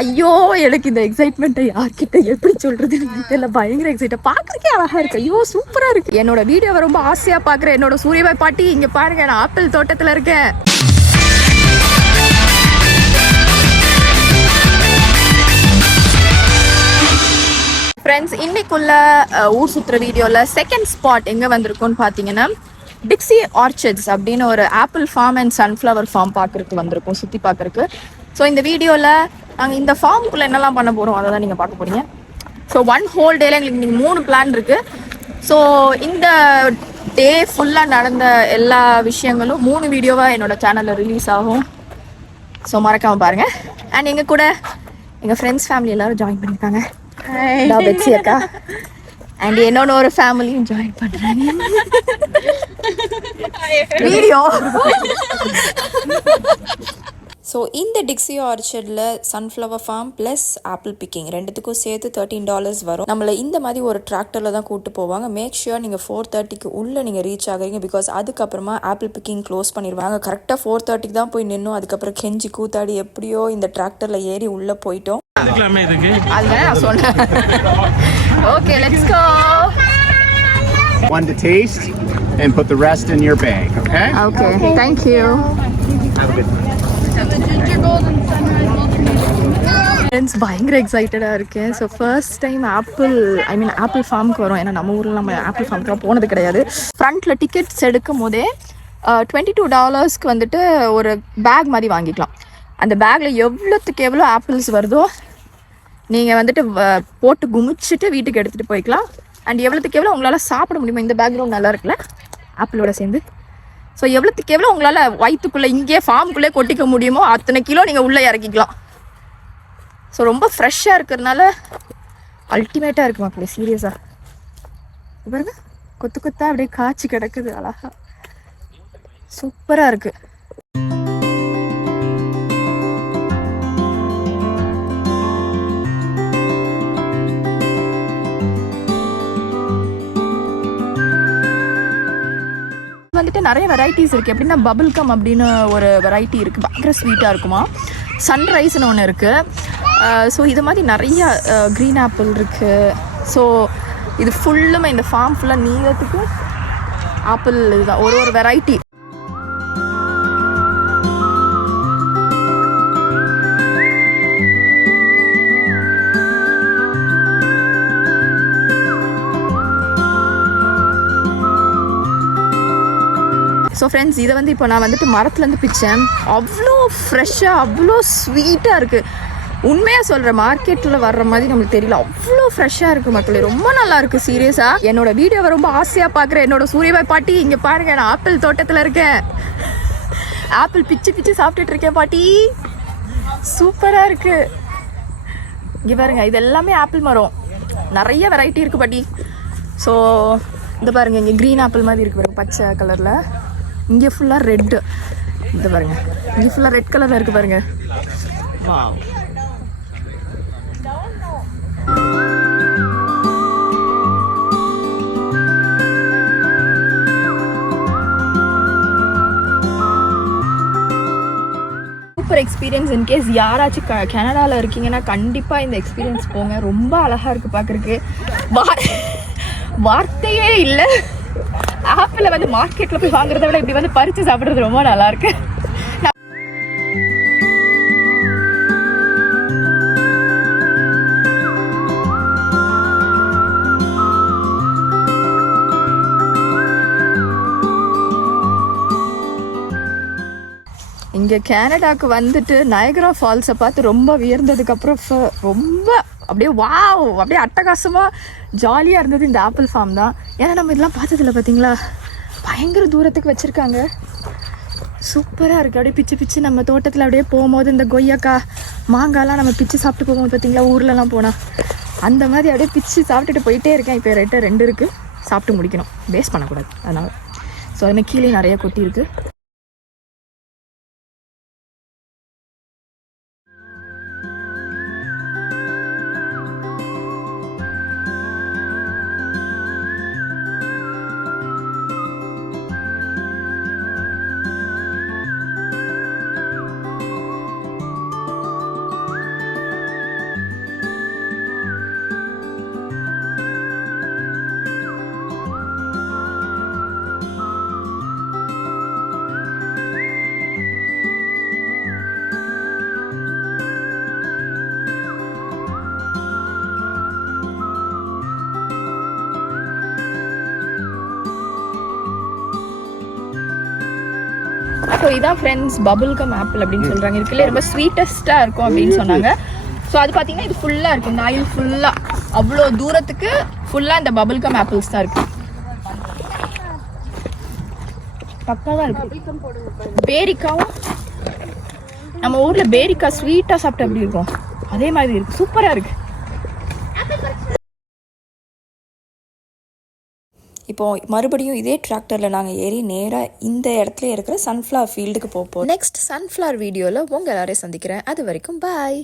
ஐயோ எனக்கு இந்த எக்ஸைட்மெண்ட்டை யார்கிட்ட எப்படி சொல்றது தெரியல. பயங்கர எக்ஸைட்டட், பார்க்கறதுக்கே அழகா இருக்கு. ஐயோ சூப்பரா இருக்கு. என்னோட வீடியோவை ரொம்ப ஆசையா பாக்குறேன் என்னோட சூரியபாய் பாட்டி. இங்க பாருங்க, நான் ஆப்பிள் தோட்டத்துல இருக்கேன். ஃப்ரெண்ட்ஸ், இன்னைக்குள்ள ஊர் சுற்றுற வீடியோவில் செகண்ட் ஸ்பாட் எங்கே வந்திருக்கோன்னு பார்த்தீங்கன்னா டிக்ஸி ஆர்ச்சர்ட்ஸ் அப்படின்னு ஒரு apple farm and sunflower farm பார்க்குறதுக்கு வந்திருக்கோம், சுற்றி பார்க்குறக்கு. ஸோ இந்த வீடியோவில் நாங்கள் இந்த ஃபார்முக்குள்ளே என்னெல்லாம் பண்ண போகிறோம் அதை தான் நீங்கள் பார்க்க போகிறீங்க. ஸோ ஒன் ஹோல் டேல எங்களுக்கு நீங்கள் 3 பிளான் இருக்குது. ஸோ இந்த டே ஃபுல்லாக நடந்த எல்லா விஷயங்களும் 3 வீடியோவாக என்னோட சேனலில் ரிலீஸ் ஆகும். ஸோ மறக்காமல் பாருங்கள். அண்ட் எங்கள் கூட எங்கள் ஃப்ரெண்ட்ஸ் ஃபேமிலி எல்லோரும் ஜாயின் பண்ணியிருக்காங்க. பெட்சி அக்கா அண்ட் என்னோட ஒரு ஃபேமிலியும் ஜாயின் பண்றாங்க வீடியோ. ஸோ இந்த டிக்ஸி ஆர்ச்சர்டில் sunflower farm plus apple picking ரெண்டுத்துக்கும் சேர்த்து $13 வரும். நம்மளை இந்த மாதிரி ஒரு டிராக்டரில் தான் கூப்பிட்டு போவாங்க. மேக் ஷுர் நீங்கள் 4:30க்கு உள்ளே நீங்கள் ரீச் ஆகுறீங்க. பிகாஸ் அதுக்கப்புறமா ஆப்பிள் பிக்கிங் க்ளோஸ் பண்ணிடுவாங்க. கரெக்டாக 4:30க்கு தான் போய் நின்னோம். அதுக்கப்புறம் கெஞ்சி கூத்தாடி எப்படியோ இந்த டிராக்டரில் ஏறி உள்ளே போயிட்டோம். அதுதான் நான் சொன்னேன். Okay, let's go. One to taste and put the rest in your bag, okay? Okay, thank you. Have a good one. Friends, பயங்கர எக்ஸைட்டடாக இருக்கேன். ஸோ ஃபர்ஸ்ட் டைம் ஆப்பிள் ஃபார்முக்கு வரும். ஏன்னா நம்ம ஊரில் நம்ம ஆப்பிள் ஃபார்முக்குலாம் போனது கிடையாது. ஃப்ரண்ட்டில் டிக்கெட்ஸ் எடுக்கும் போதே $22 வந்துட்டு ஒரு பேக் மாதிரி வாங்கிக்கலாம். அந்த பேக்கில் எவ்வளோத்துக்கு எவ்வளோ ஆப்பிள்ஸ் வருதோ நீங்கள் வந்துட்டு போட்டு குமிச்சிட்டு வீட்டுக்கு எடுத்துகிட்டு போய்க்கலாம். அண்ட் எவ்வளோத்துக்கு எவ்வளோ உங்களால் சாப்பிட முடியுமோ, இந்த பேக்ரவுண்ட் நல்லா இருக்குல்ல ஆப்பிளோட சேர்ந்து. ஸோ எவ்வளோத்துக்கு எவ்வளோ உங்களால் வயிற்றுக்குள்ளே இங்கே ஃபார்முக்குள்ளே கொட்டிக்க முடியுமோ அத்தனை கிலோ நீங்கள் உள்ளே இறக்கிக்கலாம். ஸோ ரொம்ப ஃப்ரெஷ்ஷாக இருக்கிறதுனால அல்டிமேட்டாக இருக்குது மக்களே, சீரியஸாக. பாருங்க, கொத்து கொத்தாக அப்படியே காய்ச்சி கிடக்குது, அழகா சூப்பராக இருக்குது. வந்துட்டு நிறைய வெரைட்டிஸ் இருக்குது. எப்படின்னா பபிள் கம் அப்படின்னு ஒரு வெரைட்டி இருக்குது, பயங்கர ஸ்வீட்டாக இருக்குமா. சன்ரைஸ்னு ஒன்று இருக்குது. ஸோ இது மாதிரி நிறைய க்ரீன் ஆப்பிள் இருக்குது. ஸோ இது ஃபுல்லுமே இந்த ஃபார்ம் ஃபுல்லாக நீளத்துக்கு ஆப்பிள் இதுதான், ஒரு வெரைட்டி. ஸோ ஃப்ரெண்ட்ஸ், இதை வந்து இப்போ நான் வந்துட்டு மரத்துலேருந்து பிச்சேன். அவ்வளோ ஃப்ரெஷ்ஷாக அவ்வளோ ஸ்வீட்டாக இருக்குது. உண்மையாக சொல்கிறேன், மார்க்கெட்டில் வர்ற மாதிரி நம்மளுக்கு தெரியல, அவ்வளோ ஃப்ரெஷ்ஷாக இருக்குது மக்களே. ரொம்ப நல்லா இருக்குது சீரியஸாக. என்னோட வீடியோவை ரொம்ப ஆசையாக பார்க்குறேன் என்னோட சூரியபாய் பாட்டி. இங்கே பாருங்கள், நான் ஆப்பிள் தோட்டத்தில் இருக்கேன். ஆப்பிள் பிச்சு சாப்பிட்டுட்டு இருக்கேன் பாட்டி. சூப்பராக இருக்குது. இங்கே பாருங்கள், இது எல்லாமே ஆப்பிள் மரம், நிறைய வெரைட்டி இருக்குது பாட்டி. ஸோ இந்த பாருங்கள், இங்கே க்ரீன் ஆப்பிள் மாதிரி இருக்குது பாருங்கள், பச்சை கலரில். இங்கே ஃபுல்லாக ரெட்டு, இந்த பாருங்க, இங்கே ஃபுல்லாக ரெட் கலரில் இருக்குது பாருங்க. Super experience. இன்கேஸ் யாராச்சும் கனடாவில் இருக்கீங்கன்னா கண்டிப்பாக இந்த எக்ஸ்பீரியன்ஸ் போங்க. ரொம்ப அழகாக இருக்குது பார்க்குறக்கு, வார்த்தையே இல்லை. ஆப்பிள வந்து மார்க்கெட்ல போய் வாங்குறத விட இப்படி வந்து பறிச்சு சாப்பிடுறது ரொம்ப நல்லா இருக்கு. இங்கே கனடாவுக்கு வந்துட்டு நயகரா ஃபால்ஸை பார்த்து ரொம்ப வியர்ந்ததுக்கப்புறம் ரொம்ப அப்படியே வாவ், அப்படியே அட்டகாசமாக ஜாலியாக இருந்தது இந்த ஆப்பிள் ஃபார்ம் தான். ஏன்னா நம்ம இதெல்லாம் பார்த்ததில்ல பார்த்தீங்களா, பயங்கர தூரத்துக்கு வச்சுருக்காங்க. சூப்பராக இருக்குது. அப்படியே பிச்சு நம்ம தோட்டத்தில் அப்படியே போகும்போது இந்த கொய்யாக்கா மாங்காய்லாம் நம்ம பிச்சு சாப்பிட்டு போகும்போது பார்த்தீங்களா, ஊர்லலாம் போனால் அந்த மாதிரி அப்படியே பிச்சு சாப்பிட்டுட்டு போயிட்டே இருக்கேன். இப்போ ரெட்டை 2 இருக்குது, சாப்பிட்டு முடிக்கணும், வேஸ்ட் பண்ணக்கூடாது அதனால். ஸோ அதுமாதிரி கீழே நிறைய கொட்டி இருக்குது. ஸோ இதான் ஃப்ரெண்ட்ஸ் பபுள் கம் ஆப்பிள் அப்படின்னு சொல்கிறாங்க. இருக்குல்ல ரொம்ப ஸ்வீட்டஸ்ட்டாக இருக்கும் அப்படின்னு சொன்னாங்க. ஸோ அது பார்த்தீங்கன்னா இது ஃபுல்லாக இருக்குது, இந்த ஆயில் ஃபுல்லாக அவ்வளோ தூரத்துக்கு ஃபுல்லாக இந்த பபுள் கம் ஆப்பிள்ஸ் தான் இருக்குது. பக்காவாக இருக்குது. பேரிக்காவும் நம்ம ஊரில் பேரிக்காய் ஸ்வீட்டாக சாப்பிட்டு அப்படி இருக்கும், அதே மாதிரி இருக்குது. சூப்பராக இருக்குது. இப்போது மறுபடியும் இதே டிராக்டரில் நாங்கள் ஏறி நேராக இந்த இடத்துல இருக்கிற சன்ஃப்ளவர் ஃபீல்டுக்கு போவோம். நெக்ஸ்ட் சன்ஃப்ளவர் வீடியோவில் உங்கள் எல்லாரையும் சந்திக்கிறேன். அது வரைக்கும் பாய்.